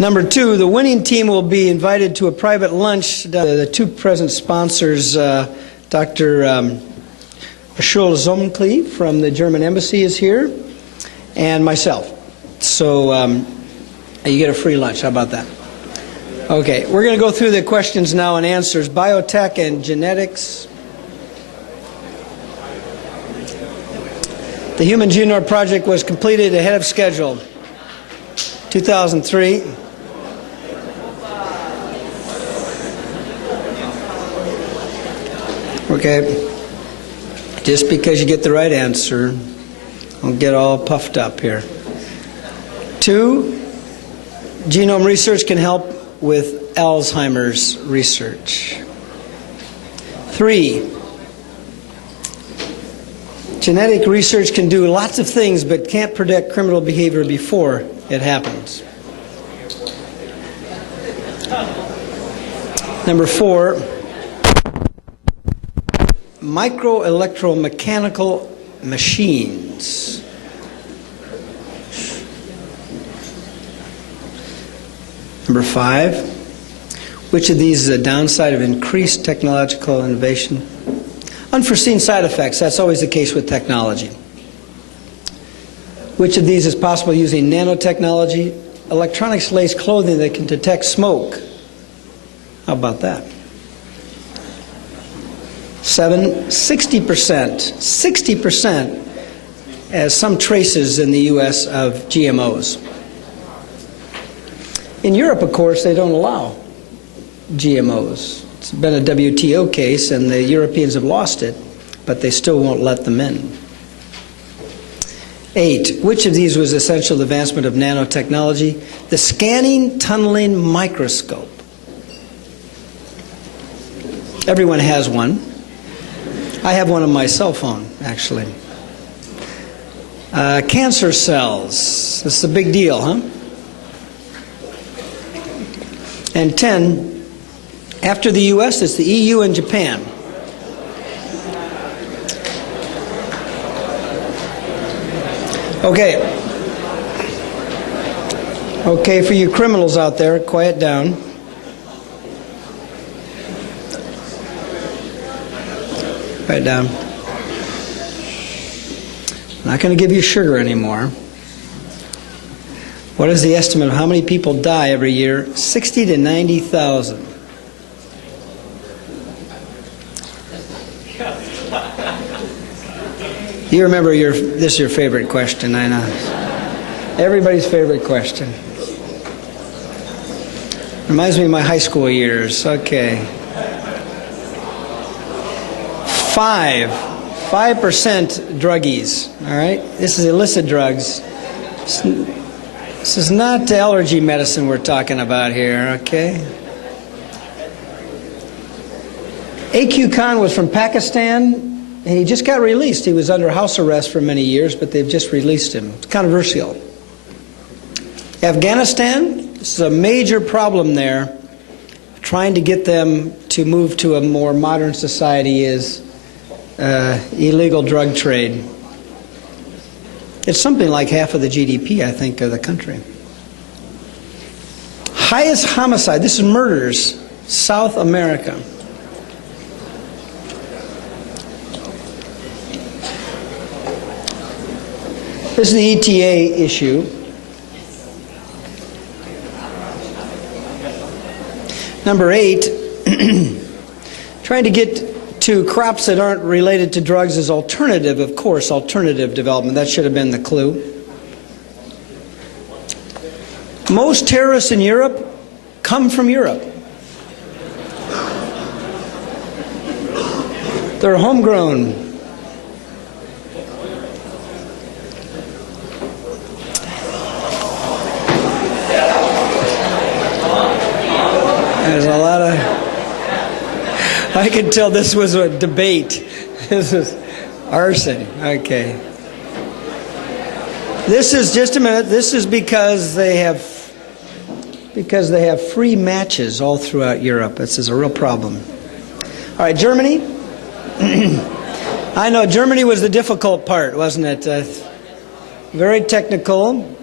Number 2, the winning team will be invited to a private lunch. The 2 present sponsors, Dr. Schul Zomkli from the German Embassy is here, and myself. So you get a free lunch. How about that? Okay, we're going to go through the questions now and answers. Biotech and genetics. The Human Genome Project was completed ahead of schedule, 2003. Okay, just because you get the right answer, don't get all puffed up here. 2, genome research can help with Alzheimer's research. 3, genetic research can do lots of things but can't predict criminal behavior before it happens. Number 4, microelectromechanical machines. Number 5, which of these is a downside of increased technological innovation? Unforeseen side effects, that's always the case with technology. Which of these is possible using nanotechnology? Electronics laced clothing that can detect smoke. How about that? 7, 60% as some traces in the U.S. of GMOs. In Europe, of course, they don't allow GMOs. It's been a WTO case, and the Europeans have lost it, but they still won't let them in. 8, which of these was essential advancement of nanotechnology? The scanning tunneling microscope. Everyone has one. I have one on my cell phone, actually. Cancer cells. This is a big deal, huh? And 10, after the U.S., it's the EU and Japan. Okay. Okay, for you criminals out there, quiet down. Quiet down. I'm not going to give you sugar anymore. What is the estimate of how many people die every year? 60 to 90,000. You remember this is your favorite question, I know. Everybody's favorite question. Reminds me of my high school years. Okay. 5% druggies, all right? This is illicit drugs. This is not allergy medicine we're talking about here, okay? A.Q. Khan was from Pakistan, and he just got released. He was under house arrest for many years, but they've just released him. It's controversial. Afghanistan, this is a major problem there. Trying to get them to move to a more modern society is illegal drug trade. It's something like half of the GDP, I think, of the country. Highest homicide, this is murders, South America. This is the ETA issue. Number 8, trying to get to crops that aren't related to drugs is alternative, of course, alternative development. That should have been the clue. Most terrorists in Europe come from Europe. They're homegrown. There's a lot of... I can tell this was a debate. This is arson. Okay. This is, just a minute, this is because they have free matches all throughout Europe. This is a real problem. All right, Germany. I know Germany was the difficult part, wasn't it? Very technical.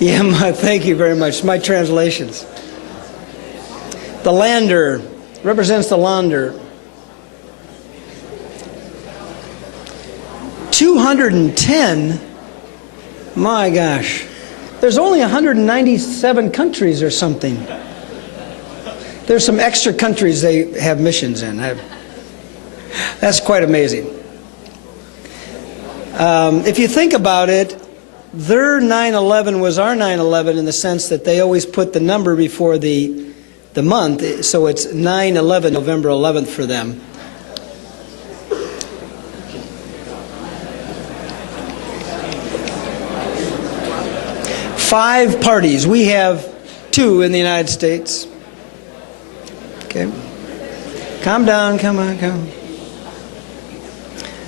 Yeah, thank you very much. My translations. The lander represents the lander. 210? My gosh. There's only 197 countries or something. There's some extra countries they have missions in. That's quite amazing. If you think about it, their 9/11 was our 9/11 in the sense that they always put the number before the month, so it's 9/11, November 11th for them. Five parties. We have two in the United States. Okay. Calm down, come on, come.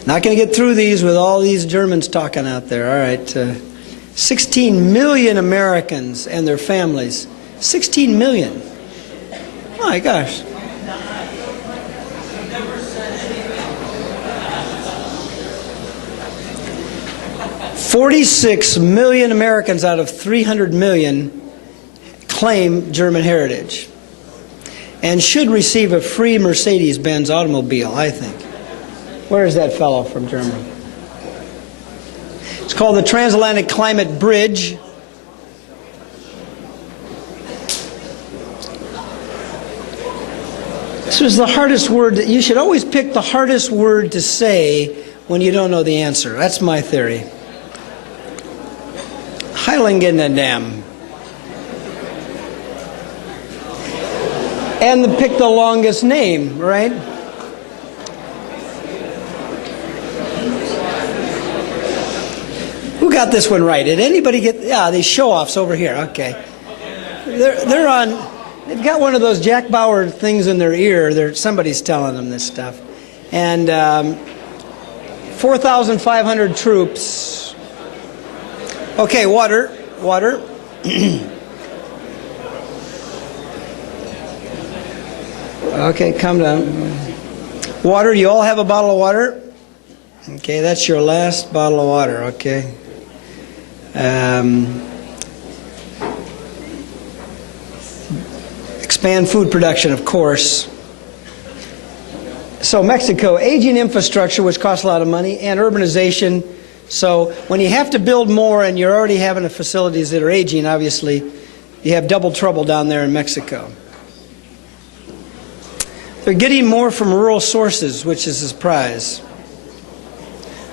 Not going to get through these with all these Germans talking out there. All right. 16 million Americans and their families. 16 million. My gosh. "46 million Americans out of 300 million claim German heritage and should receive a free Mercedes-Benz automobile, I think." Where is that fellow from Germany? It's called the Transatlantic Climate Bridge. This was the hardest word. You should always pick the hardest word to say when you don't know the answer. That's my theory. Heiligendamm. And pick the longest name, right? Who got this one right? Did anybody get? Yeah, these show-offs over here. Okay, they're on. They've got one of those Jack Bauer things in their ear. Somebody's telling them this stuff, and 4,500 troops. Okay, water. Okay, calm down. Water. You all have a bottle of water. Okay, that's your last bottle of water. Okay. Expand food production, of course. So Mexico, aging infrastructure, which costs a lot of money, and urbanization. So when you have to build more and you're already having facilities that are aging, obviously, you have double trouble down there in Mexico. They're getting more from rural sources, which is a surprise.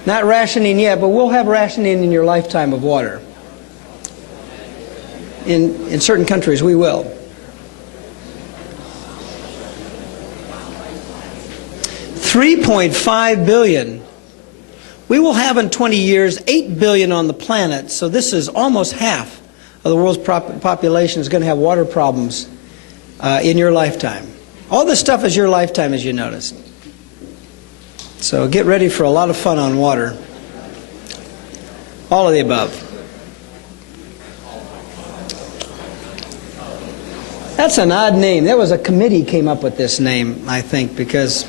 Not rationing yet, but we'll have rationing in your lifetime of water. In certain countries, we will. $3.5 billion. We will have in 20 years 8 billion on the planet, so this is almost half of the world's population is going to have water problems in your lifetime. All this stuff is your lifetime, as you noticed. So get ready for a lot of fun on water. All of the above. That's an odd name. That was a committee came up with this name, I think, because...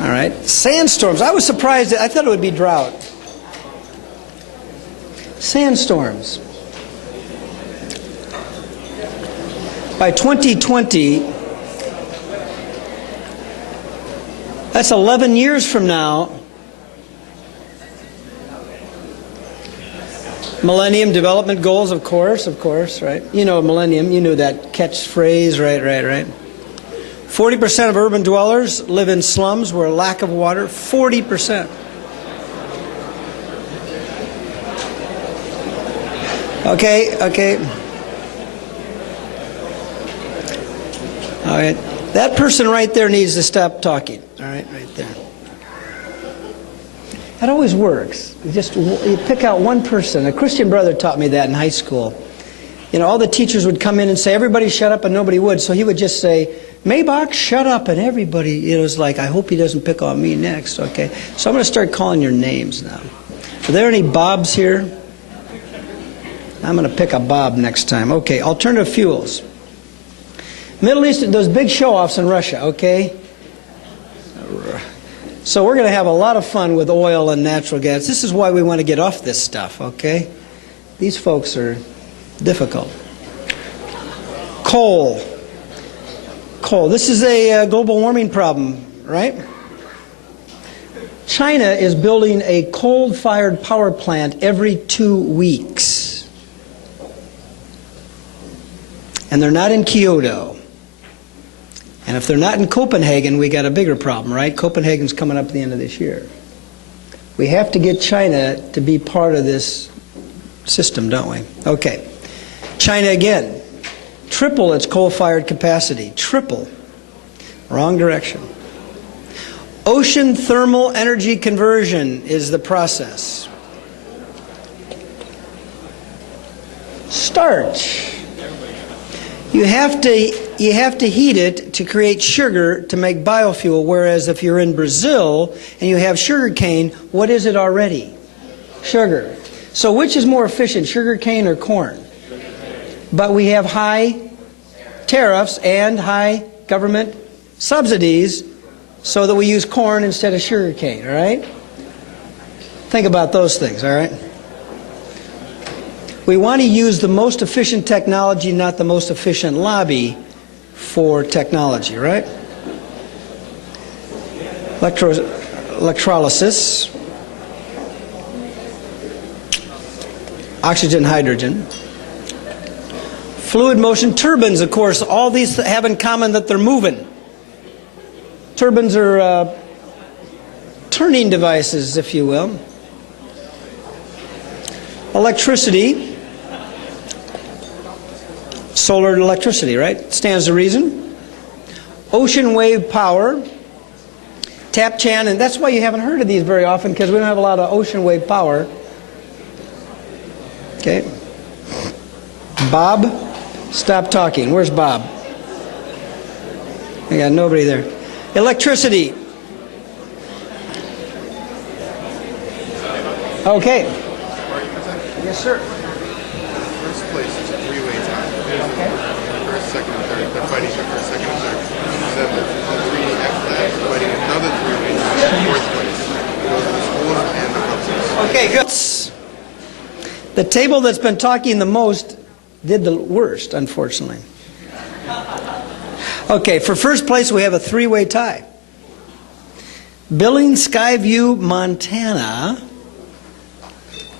All right. Sandstorms. I was surprised. I thought it would be drought. Sandstorms. By 2020, that's 11 years from now, Millennium Development Goals, of course, right? You know Millennium, you knew that catchphrase, right. 40% of urban dwellers live in slums where lack of water, 40%. Okay. All right. That person right there needs to stop talking. All right there. That always works. You pick out one person. A Christian brother taught me that in high school. You know, all the teachers would come in and say, everybody shut up, and nobody would. So he would just say, Maybach, shut up, and everybody, it was like, I hope he doesn't pick on me next, okay? So I'm going to start calling your names now. Are there any Bobs here? I'm going to pick a Bob next time. Okay, alternative fuels. Middle East, those big show-offs in Russia, okay? So we're going to have a lot of fun with oil and natural gas. This is why we want to get off this stuff, okay? These folks are difficult. Coal. Coal. This is a global warming problem, right? China is building a coal-fired power plant every 2 weeks. And they're not in Kyoto. And if they're not in Copenhagen, we got a bigger problem, right? Copenhagen's coming up at the end of this year. We have to get China to be part of this system, don't we? Okay. China again. Triple its coal-fired capacity. Triple. Wrong direction. Ocean thermal energy conversion is the process. Starch. You have to heat it to create sugar to make biofuel, whereas if you're in Brazil and you have sugar cane, what is it already? Sugar. So which is more efficient, sugar cane or corn? But we have high tariffs and high government subsidies so that we use corn instead of sugar cane, all right? Think about those things, all right? We want to use the most efficient technology, not the most efficient lobby for technology, right? Electrolysis. Oxygen, hydrogen. Fluid motion. Turbines, of course, all these have in common that they're moving. Turbines are turning devices, if you will. Electricity. Solar electricity, right? Stands to reason. Ocean wave power. Tap Chan, and that's why you haven't heard of these very often, because we don't have a lot of ocean wave power. Okay. Bob, stop talking. Where's Bob? I got nobody there. Electricity. Okay. Yes, sir. First place is a three-way tie. Okay. First, second, and third. They're fighting for first, second, and third. Then the three after that are fighting another three-way tie. Fourth place. It goes to the schools and the houses. Okay, good. The table that's been talking the most did the worst, unfortunately. Okay, for first place we have a three-way tie. Billings, Skyview, Montana.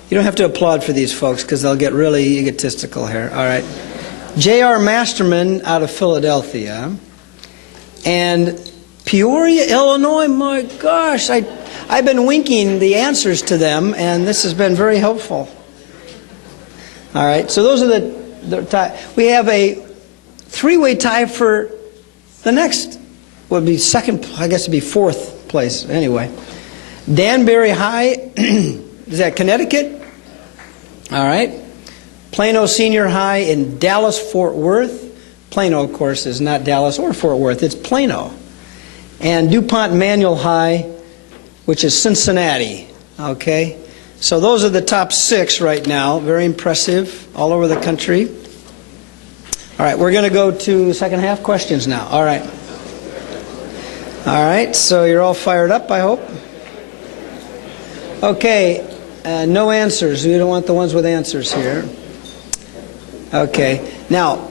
You don't have to applaud for these folks because they'll get really egotistical here. All right. J.R. Masterman out of Philadelphia. And Peoria, Illinois. My gosh, I've been winking the answers to them, and this has been very helpful. All right, so those are the tie. We have a three-way tie for the next, would be second, I guess it'd be fourth place anyway. Danbury High, is that Connecticut? All right. Plano Senior High in Dallas, Fort Worth. Plano, of course, is not Dallas or Fort Worth, it's Plano. And DuPont Manual High, which is Cincinnati, okay? So those are the top 6 right now. Very impressive, all over the country. All right, we're going to go to second half questions now. All right. All right, so you're all fired up, I hope. Okay, no answers. We don't want the ones with answers here. Okay, now,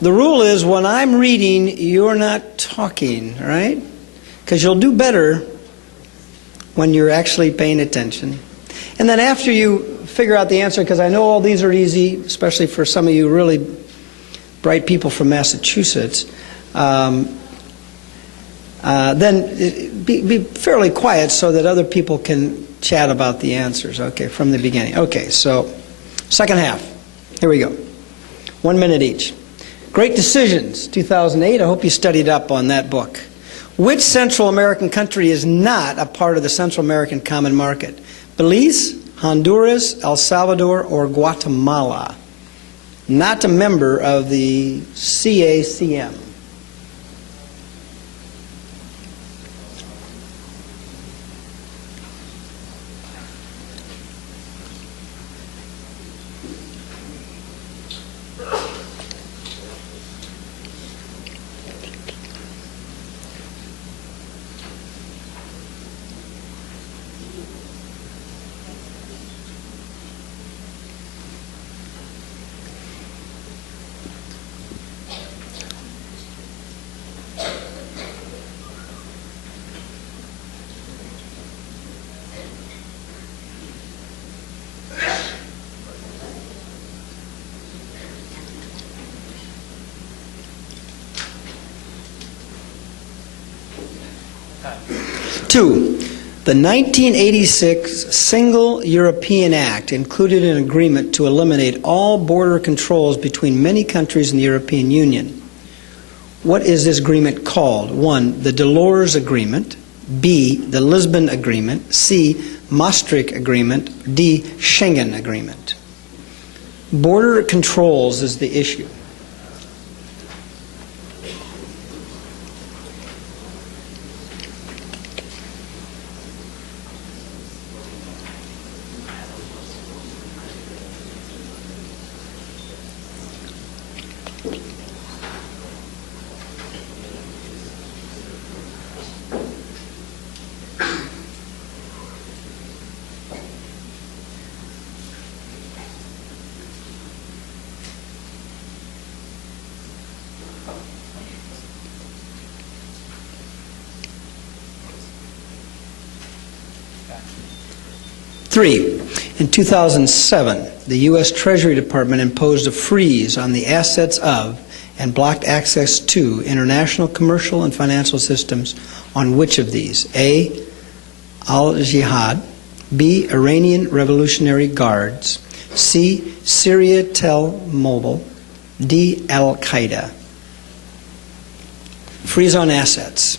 the rule is when I'm reading, you're not talking, right? Because you'll do better when you're actually paying attention. And then after you figure out the answer, because I know all these are easy, especially for some of you really bright people from Massachusetts, then be fairly quiet so that other people can chat about the answers, okay, from the beginning. Okay, so second half. Here we go. 1 minute each. Great Decisions, 2008. I hope you studied up on that book. Which Central American country is not a part of the Central American Common Market? Belize, Honduras, El Salvador, or Guatemala? Not a member of the CACM. 2. The 1986 Single European Act included an agreement to eliminate all border controls between many countries in the European Union. What is this agreement called? 1. The Delors Agreement. B. The Lisbon Agreement. C. Maastricht Agreement. D. Schengen Agreement. Border controls is the issue. Three, in 2007, the U.S. Treasury Department imposed a freeze on the assets of and blocked access to international commercial and financial systems on which of these? A. Al-Jihad. B. Iranian Revolutionary Guards. C. Syria Tel Mobile. D. Al-Qaeda. Freeze on assets.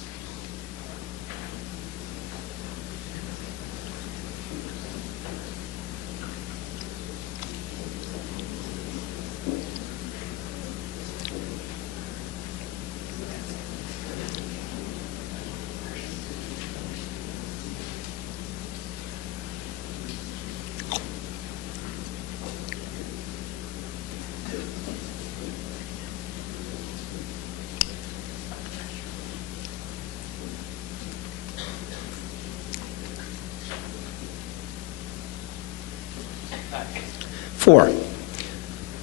Four,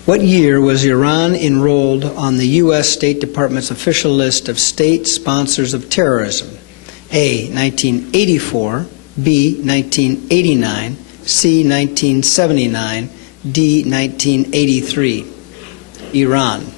what year was Iran enrolled on the U.S. State Department's official list of state sponsors of terrorism? A. 1984, B. 1989, C. 1979, D. 1983. Iran.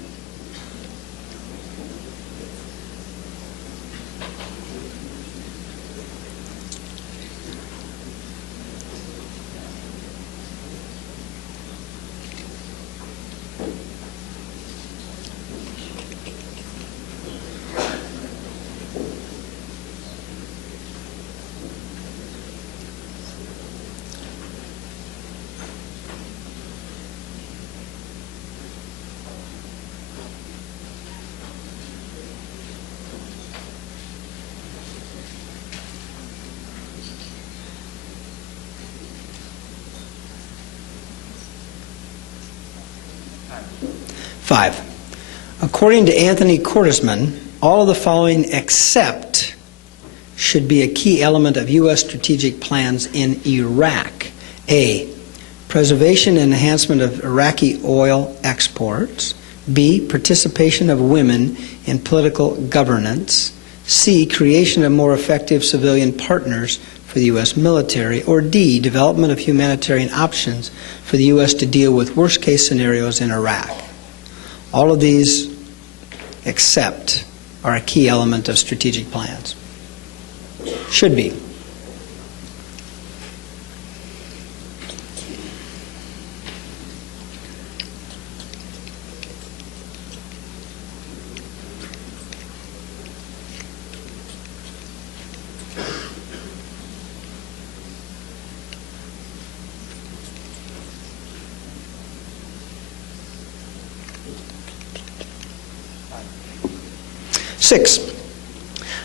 Five, according to Anthony Cordesman, all of the following except should be a key element of U.S. strategic plans in Iraq. A, preservation and enhancement of Iraqi oil exports. B, participation of women in political governance. C, creation of more effective civilian partners for the U.S. military. Or D, development of humanitarian options for the U.S. to deal with worst-case scenarios in Iraq. All of these except are a key element of strategic plans. Should be. Six,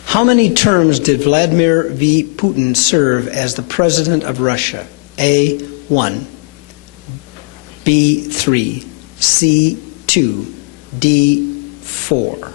how many terms did Vladimir V. Putin serve as the president of Russia? A, 1, B, 3, C, 2, D, 4.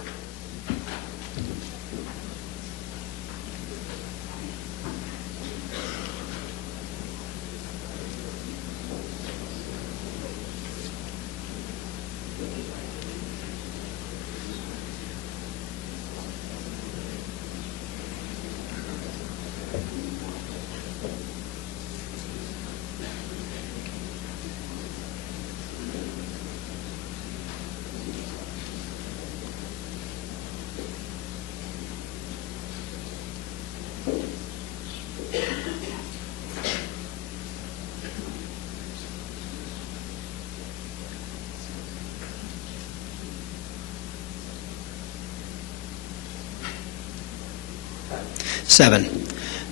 7.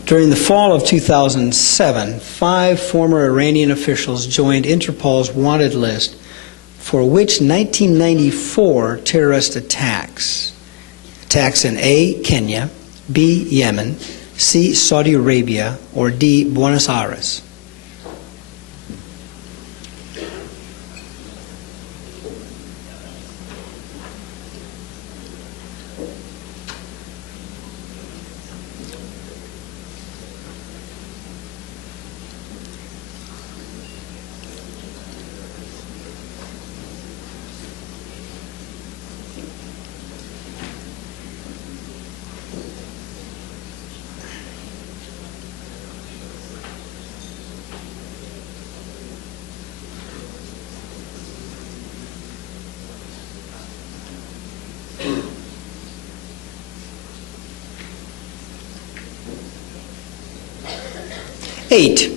During the fall of 2007, 5 former Iranian officials joined Interpol's wanted list for which 1994 terrorist attacks? Attacks in A, Kenya, B, Yemen, C, Saudi Arabia, or D, Buenos Aires? Eight.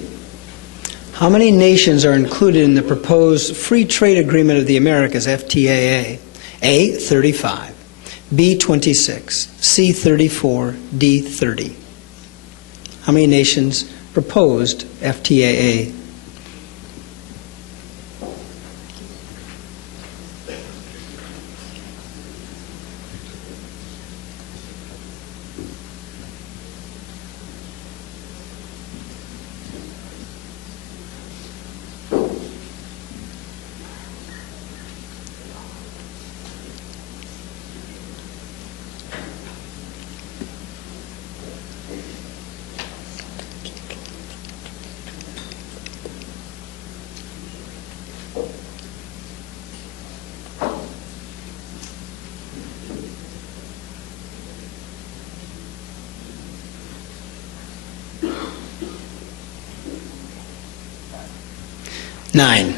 How many nations are included in the proposed Free Trade Agreement of the Americas, FTAA? A, 35, B, 26, C, 34, D, 30. How many nations proposed FTAA? Nine.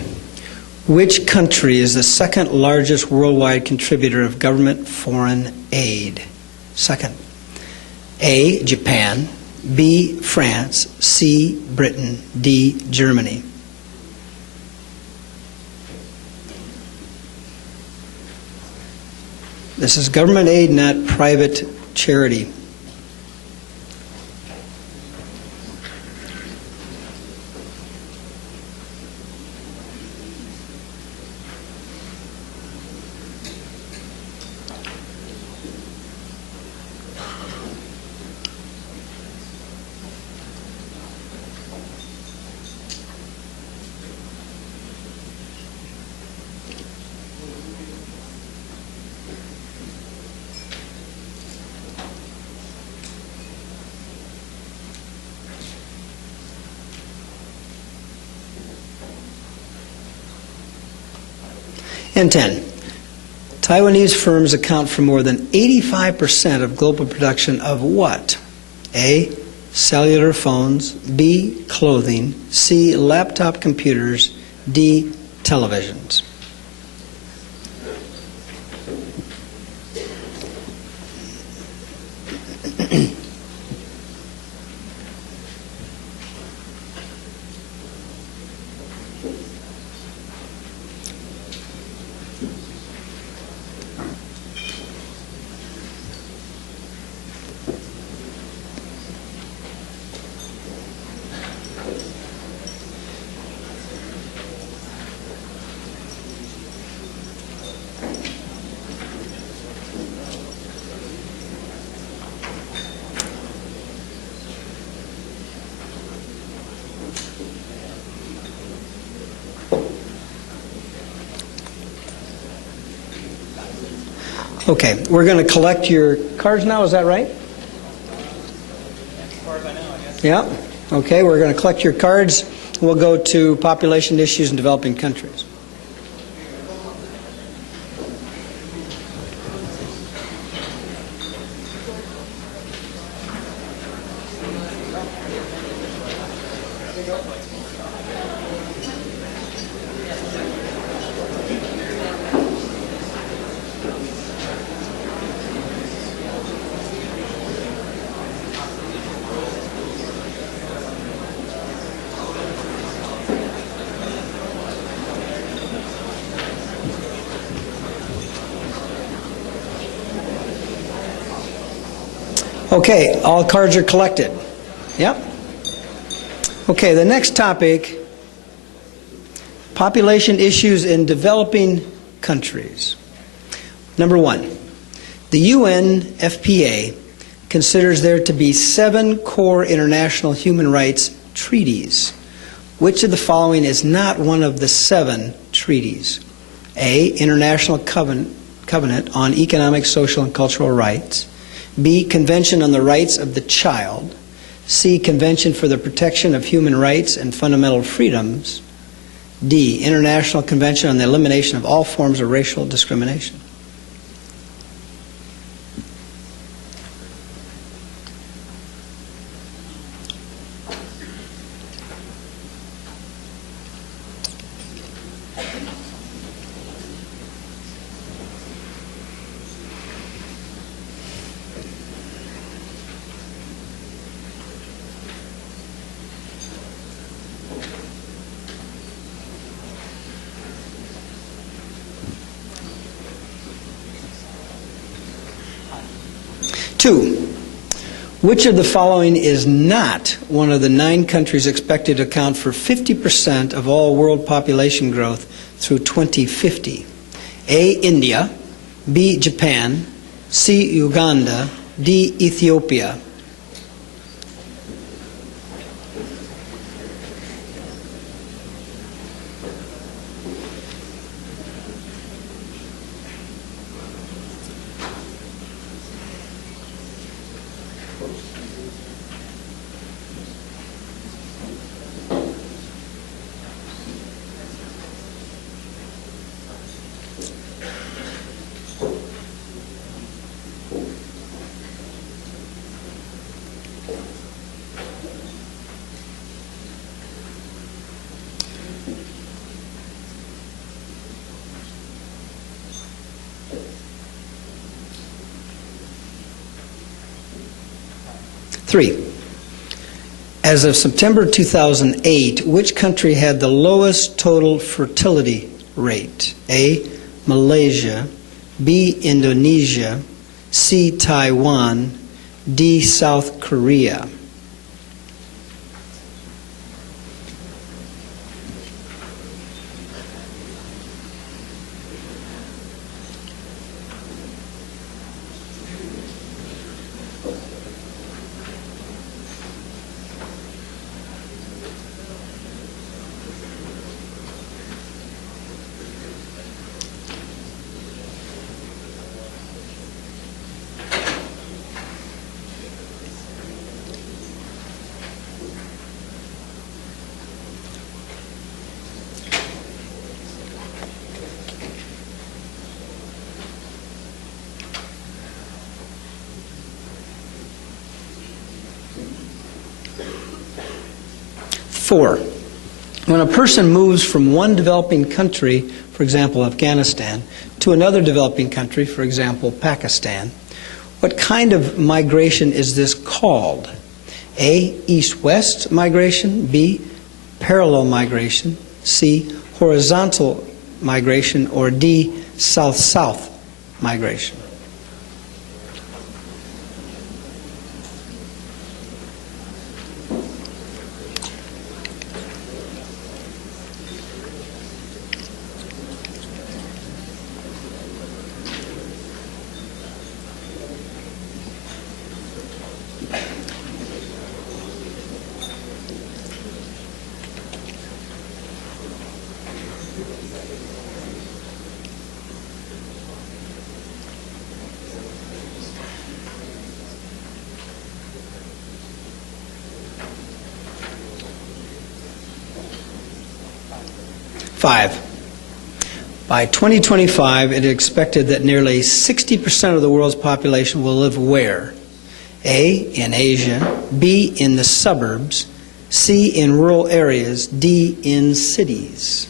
Which country is the second largest worldwide contributor of government foreign aid? Second. A, Japan, B, France, C, Britain, D, Germany. This is government aid, not private charity. And 10. Taiwanese firms account for more than 85% of global production of what? A, cellular phones, B, clothing, C, laptop computers, D, televisions. Okay, we're going to collect your cards now, is that right? As far as I know, I guess. Yeah. Okay, we're going to collect your cards. We'll go to population issues in developing countries. Okay, all cards are collected. Yep. Okay, the next topic, population issues in developing countries. Number one, the UNFPA considers there to be 7 core international human rights treaties. Which of the following is not one of the 7 treaties? A, International Covenant on Economic, Social, and Cultural Rights. B, Convention on the Rights of the Child. C, Convention for the Protection of Human Rights and Fundamental Freedoms. D, International Convention on the Elimination of All Forms of Racial Discrimination. Two, which of the following is not one of the 9 countries expected to account for 50% of all world population growth through 2050? A, India. B, Japan. C, Uganda. D, Ethiopia. Three, as of September 2008, which country had the lowest total fertility rate? A, Malaysia. B, Indonesia. C, Taiwan. D, South Korea. Four, when a person moves from one developing country, for example, Afghanistan, to another developing country, for example, Pakistan, what kind of migration is this called? A, east-west migration. B, parallel migration. C, horizontal migration. Or D, south-south migration. Five, by 2025, it is expected that nearly 60% of the world's population will live where? A, in Asia. B, in the suburbs. C, in rural areas. D, in cities.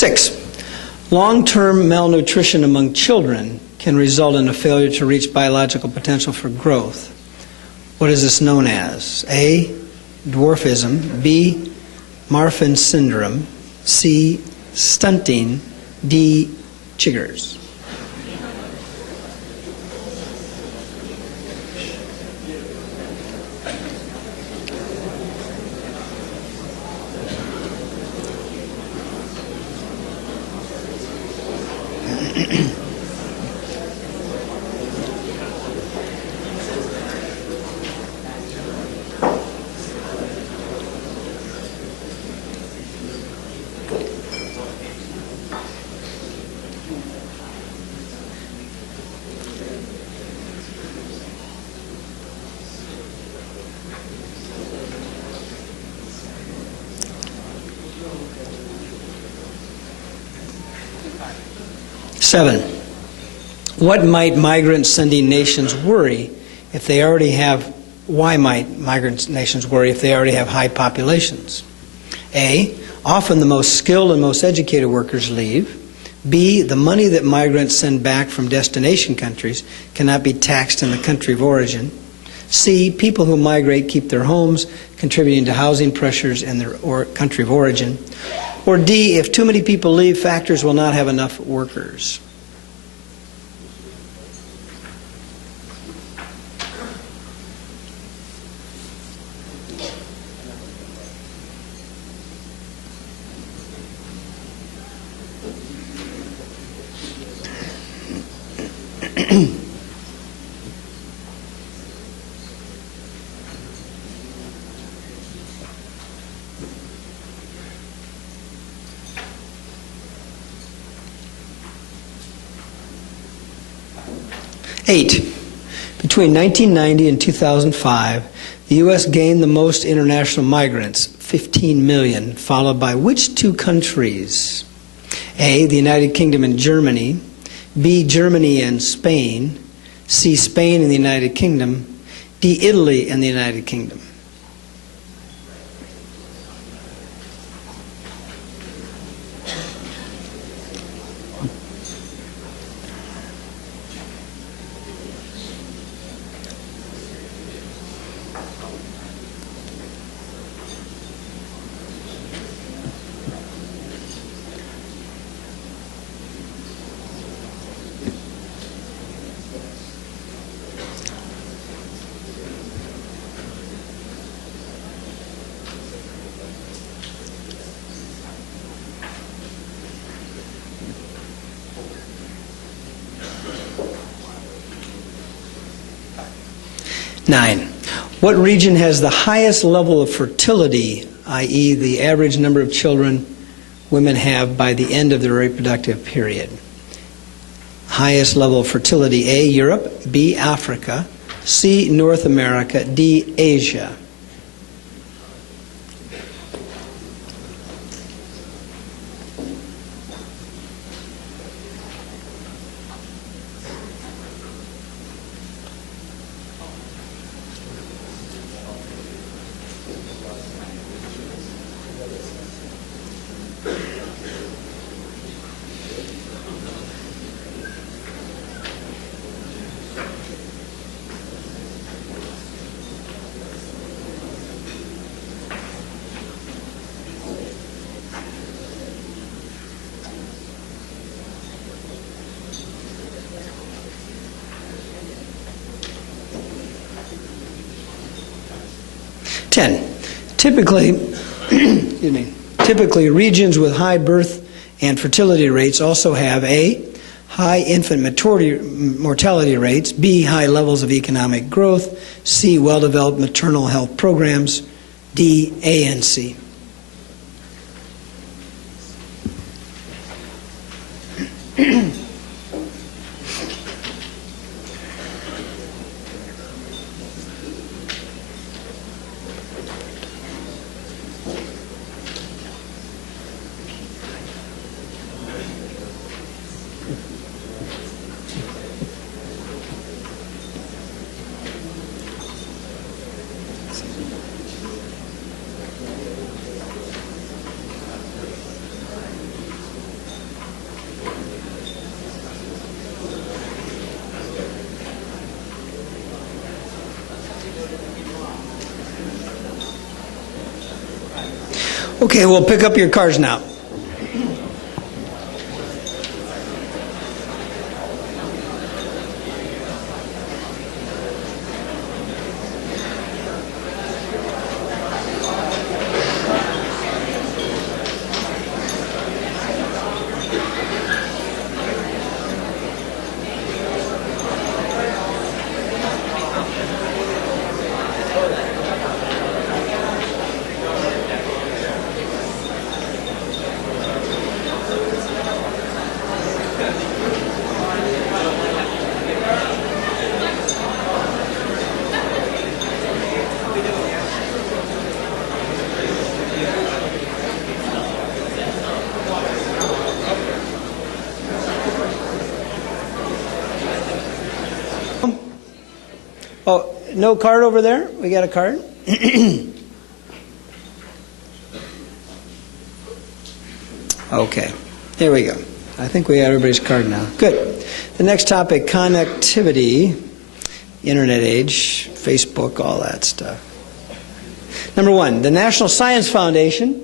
6. Long-term malnutrition among children can result in a failure to reach biological potential for growth. What is this known as? A. Dwarfism. B. Marfan syndrome. C. Stunting. D. Chiggers. Seven, what might migrant sending nations worry if they already have, why might migrant nations worry if they already have high populations? A, often the most skilled and most educated workers leave. B, the money that migrants send back from destination countries cannot be taxed in the country of origin. C, people who migrate keep their homes, contributing to housing pressures in their country of origin. Or D, if too many people leave, factories will not have enough workers. Eight, between 1990 and 2005, the U.S. gained the most international migrants, 15 million, followed by which two countries? A, the United Kingdom and Germany. B, Germany and Spain. C, Spain and the United Kingdom. D, Italy and the United Kingdom. Nine, what region has the highest level of fertility, i.e. the average number of children women have by the end of their reproductive period? Highest level of fertility, A, Europe, B, Africa, C, North America, D, Asia. Typically, typically regions with high birth and fertility rates also have A, high infant mortality rates, B, high levels of economic growth, C, well-developed maternal health programs, D, A and C. Okay, we'll pick up your cards now. Oh, no card over there? We got a card? Okay, here we go. I think we got everybody's card now. Good. The next topic, connectivity, internet age, Facebook, all that stuff. Number one, the National Science Foundation,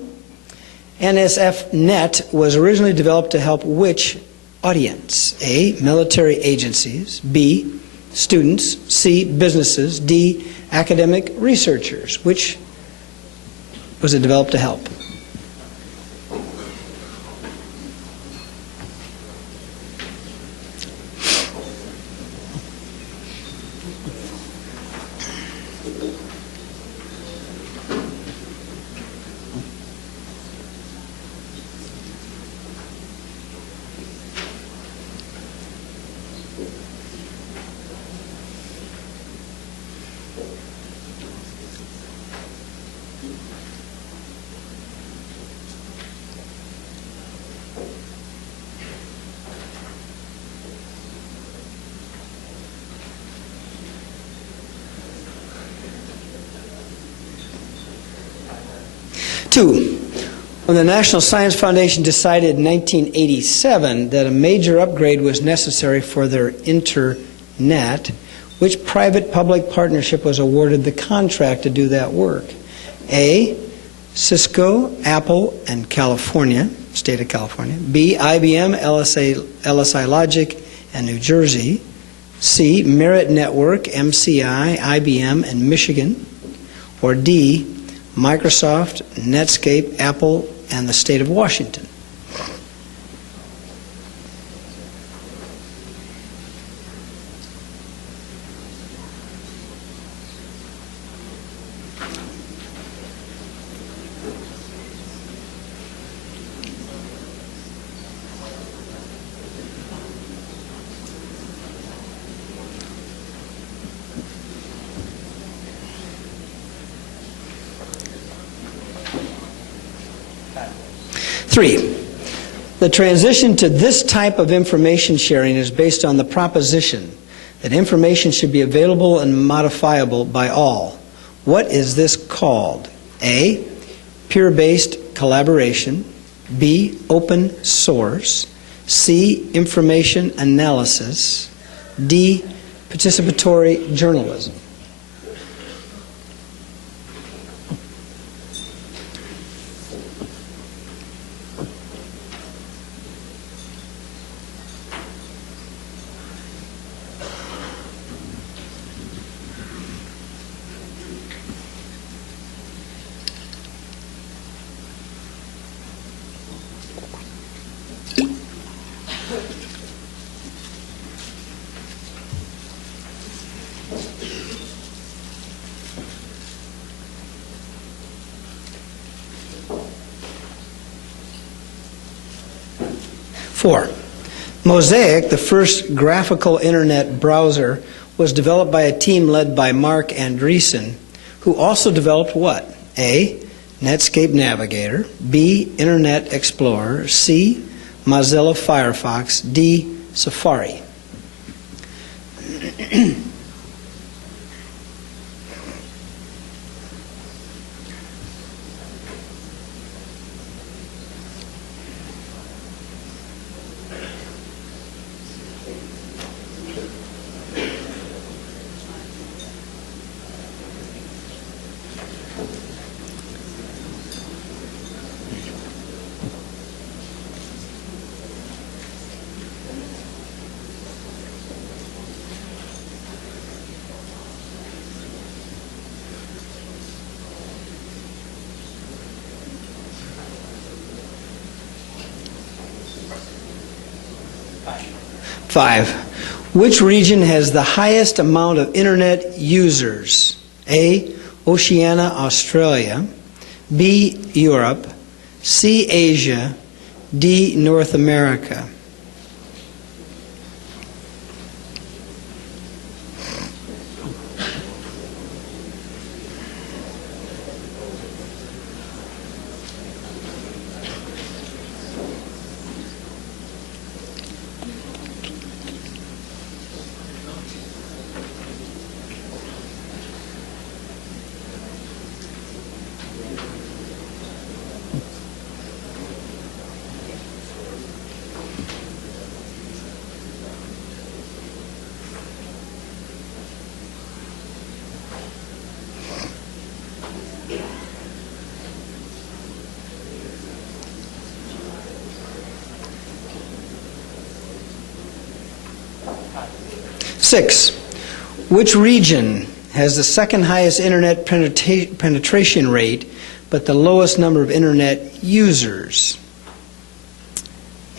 NSF-NET, was originally developed to help which audience? A, military agencies, B, students, C, businesses, D, academic researchers. Which was it developed to help? Two, when the National Science Foundation decided in 1987 that a major upgrade was necessary for their internet, which private-public partnership was awarded the contract to do that work? A, Cisco, Apple, and California, state of California. B, IBM, LSI Logic, and New Jersey. C, Merit Network, MCI, IBM, and Michigan. Or D, Microsoft, Netscape, Apple, and the state of Washington. Three, the transition to this type of information sharing is based on the proposition that information should be available and modifiable by all. What is this called? A, peer-based collaboration. B, open source. C, information analysis. D, participatory journalism. Four, Mosaic, the first graphical internet browser, was developed by a team led by Mark Andreessen, who also developed what? A, Netscape Navigator. B, Internet Explorer. C, Mozilla Firefox. D, Safari. 5. Which region has the highest amount of internet users? A, Oceania, Australia, B, Europe, C, Asia, D, North America. Six, which region has the second highest internet penetration rate but the lowest number of internet users?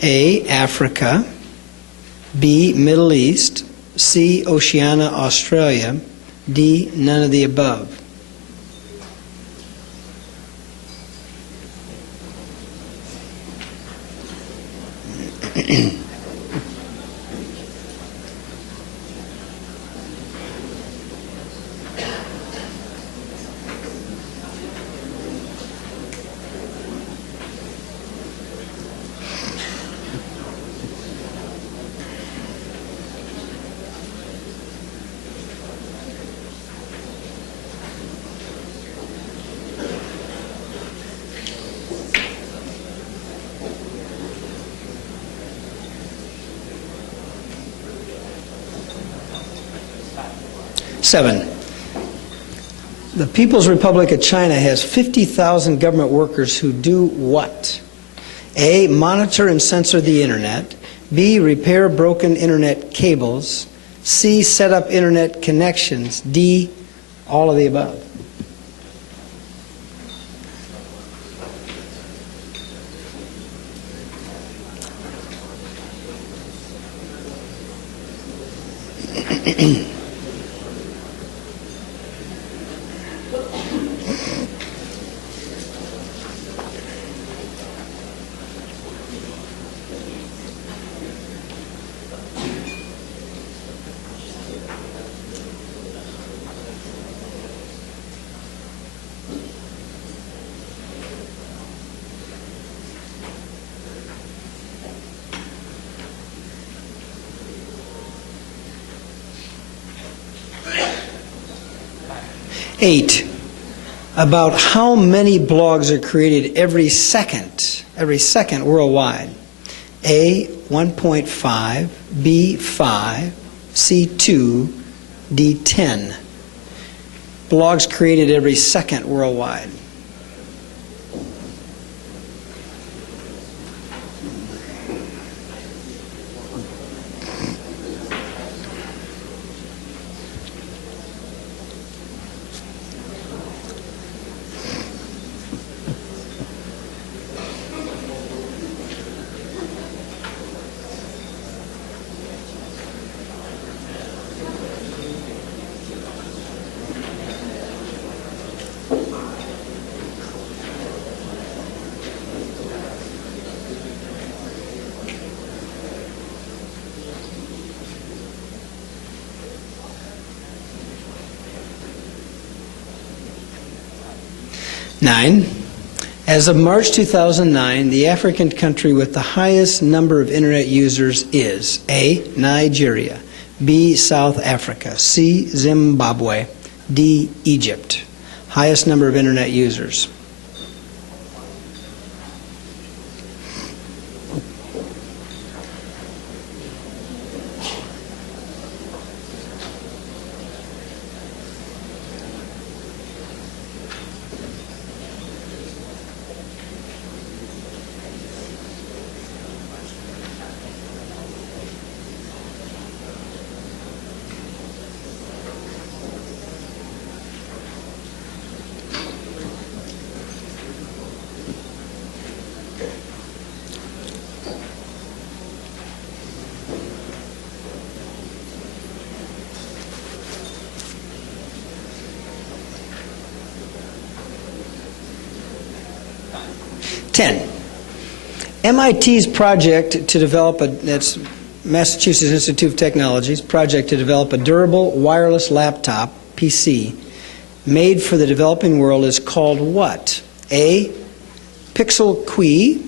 A, Africa, B, Middle East, C, Oceania, Australia, D, none of the above. Seven, the People's Republic of China has 50,000 government workers who do what? A, monitor and censor the internet, B, repair broken internet cables, C, set up internet connections, D, all of the above. Eight, about how many blogs are created every second worldwide? A, 1.5, B, 5, C, 2, D, 10. Blogs created every second worldwide. Nine, as of March 2009, the African country with the highest number of internet users is A, Nigeria, B, South Africa, C, Zimbabwe, D, Egypt. Highest number of internet users. 10. MIT's project to develop that's Massachusetts Institute of Technology's project to develop a durable wireless laptop, PC, made for the developing world is called what? A, Pixel Qi,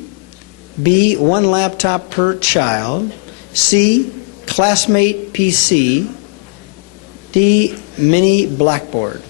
B, one laptop per child, C, Classmate PC, D, Mini Blackboard.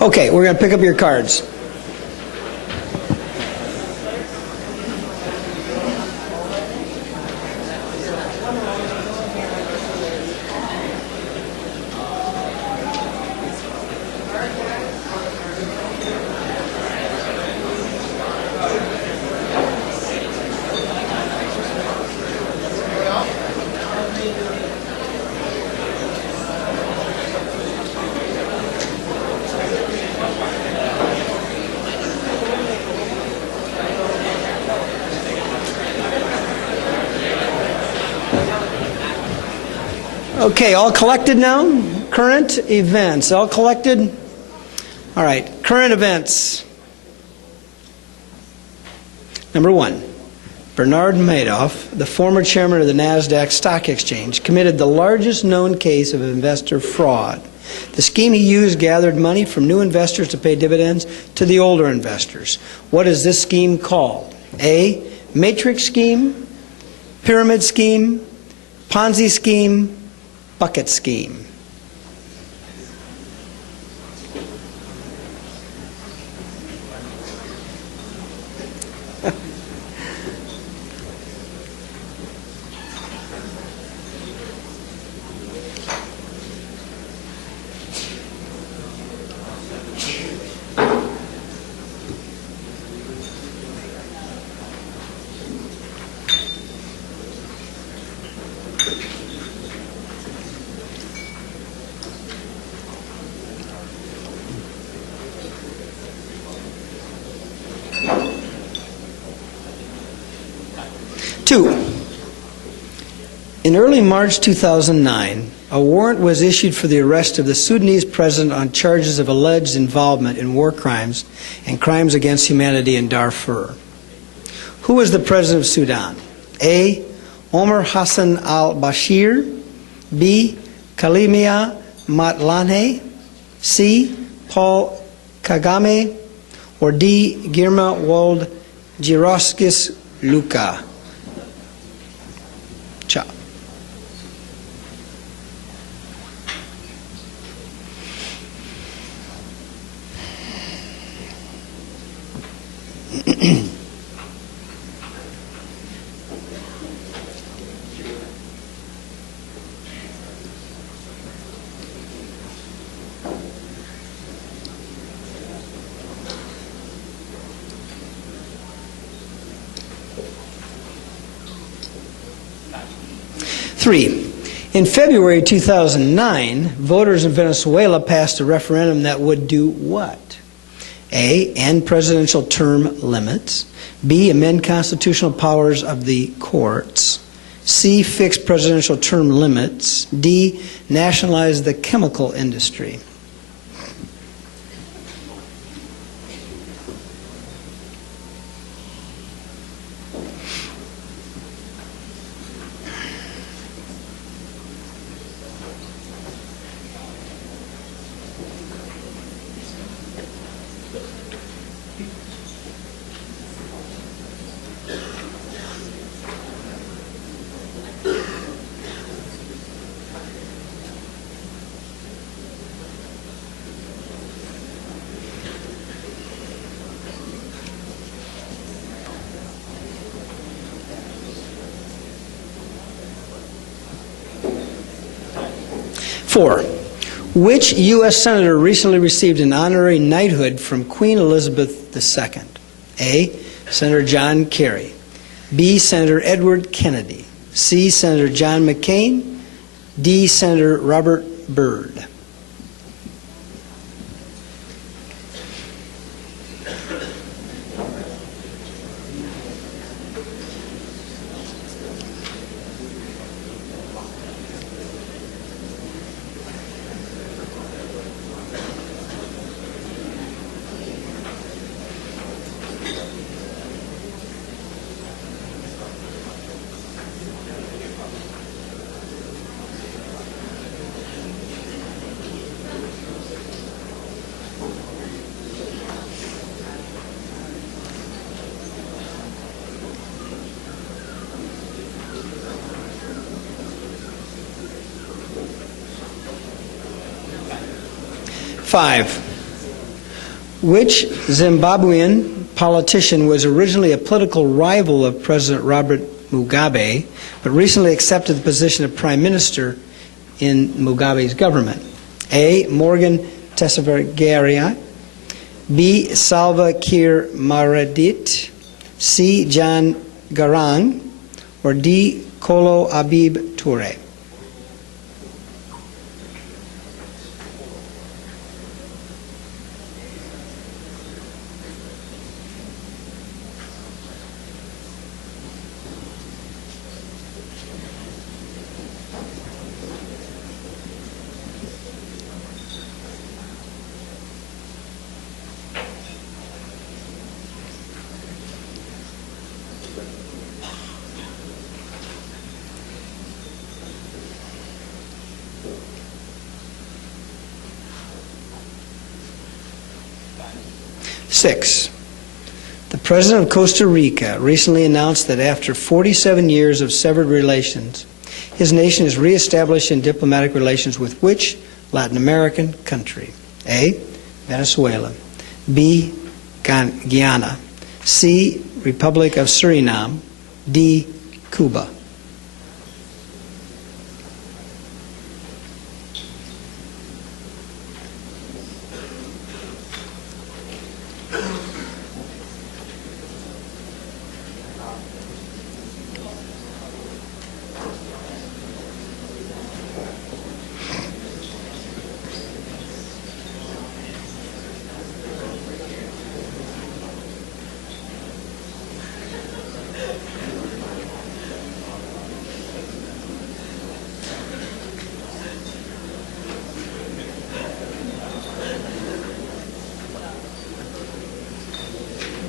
Okay, we're going to pick up your cards. Okay, all collected now? Current events, all collected? All right, current events. Number 1, Bernard Madoff, the former chairman of the NASDAQ Stock Exchange, committed the largest known case of investor fraud. The scheme he used gathered money from new investors to pay dividends to the older investors. What is this scheme called? A, matrix scheme, pyramid scheme, Ponzi scheme, bucket scheme. Two, in early March 2009, a warrant was issued for the arrest of the Sudanese president on charges of alleged involvement in war crimes and crimes against humanity in Darfur. Who was the president of Sudan? A, Omar Hassan al-Bashir, B, Kalimia Matlanhe, C, Paul Kagame, or D, Girma Wald Giroskis Luka. Cha. Three, in February 2009, voters in Venezuela passed a referendum that would do what? A, end presidential term limits. B, amend constitutional powers of the courts. C, fix presidential term limits. D, nationalize the chemical industry. Four, Which U.S. Senator recently received an honorary knighthood from Queen Elizabeth II? A. Senator John Kerry. B. Senator Edward Kennedy. C. Senator John McCain. D. Senator Robert Byrd. Five. Which Zimbabwean politician was originally a political rival of President Robert Mugabe, but recently accepted the position of Prime Minister in Mugabe's government? A. Morgan Tsvangirai. B. Salva Kiir Mayardit. C. John Garang. Or D. Kolo Abib Toure. Six. The President of Costa Rica recently announced that after 47 years of severed relations, his nation is reestablished in diplomatic relations with which Latin American country? A. Venezuela. B. Guyana. C. Republic of Suriname. D. Cuba.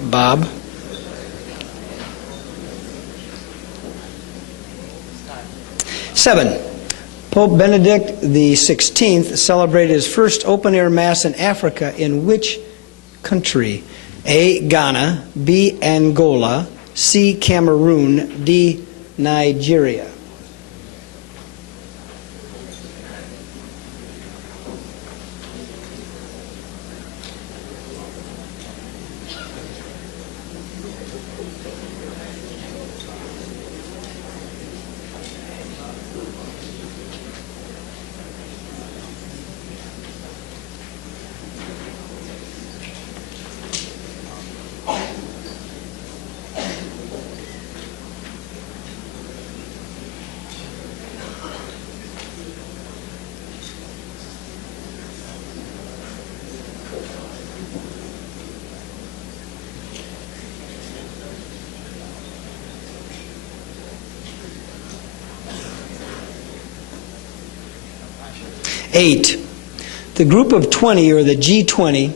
Bob? Seven. Pope Benedict XVI celebrated his first open-air Mass in Africa in which country? A. Ghana. B. Angola. C. Cameroon. D. Nigeria. Eight. The Group of 20, or the G20,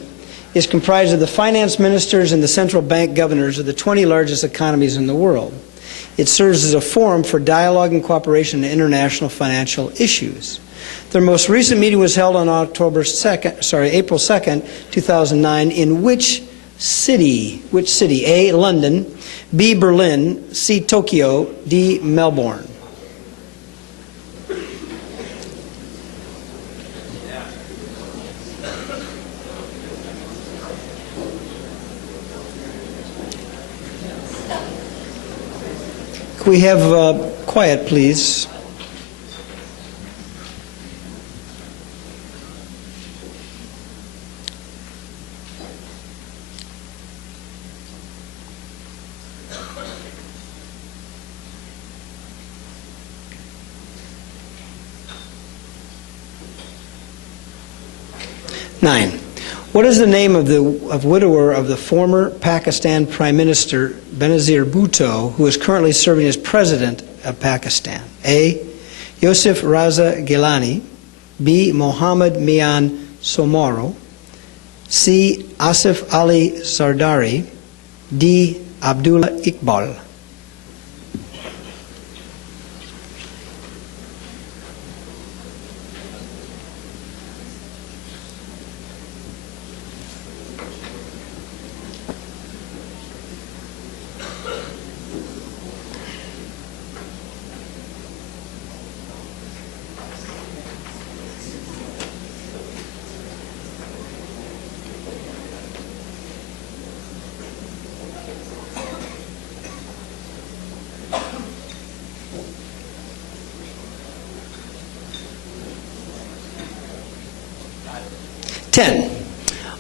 is comprised of the finance ministers and the central bank governors of the 20 largest economies in the world. It serves as a forum for dialogue and cooperation in international financial issues. Their most recent meeting was held on April 2nd, 2009, in which city? A. London. B. Berlin. C. Tokyo. D. Melbourne. Can we have quiet, please? 9. What is the name of widower of the former Pakistan Prime Minister Benazir Bhutto, who is currently serving as President of Pakistan? A. Yusuf Raza Gilani, B. Mohammad Mian Somoro, C. Asif Ali Zardari, D. Abdullah Iqbal.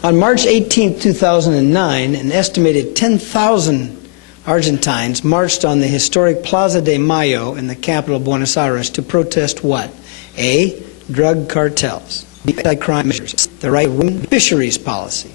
On March 18, 2009, an estimated 10,000 Argentines marched on the historic Plaza de Mayo in the capital, Buenos Aires, to protest what? A. Drug cartels. B. Anti-crime measures. The right-wing fisheries policy.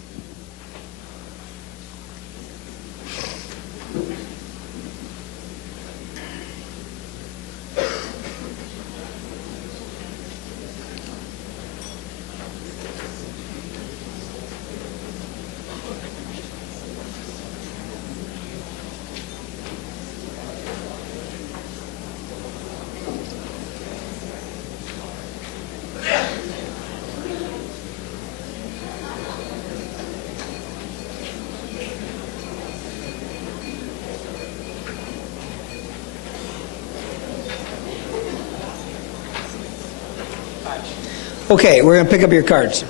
Okay, we're going to pick up your cards.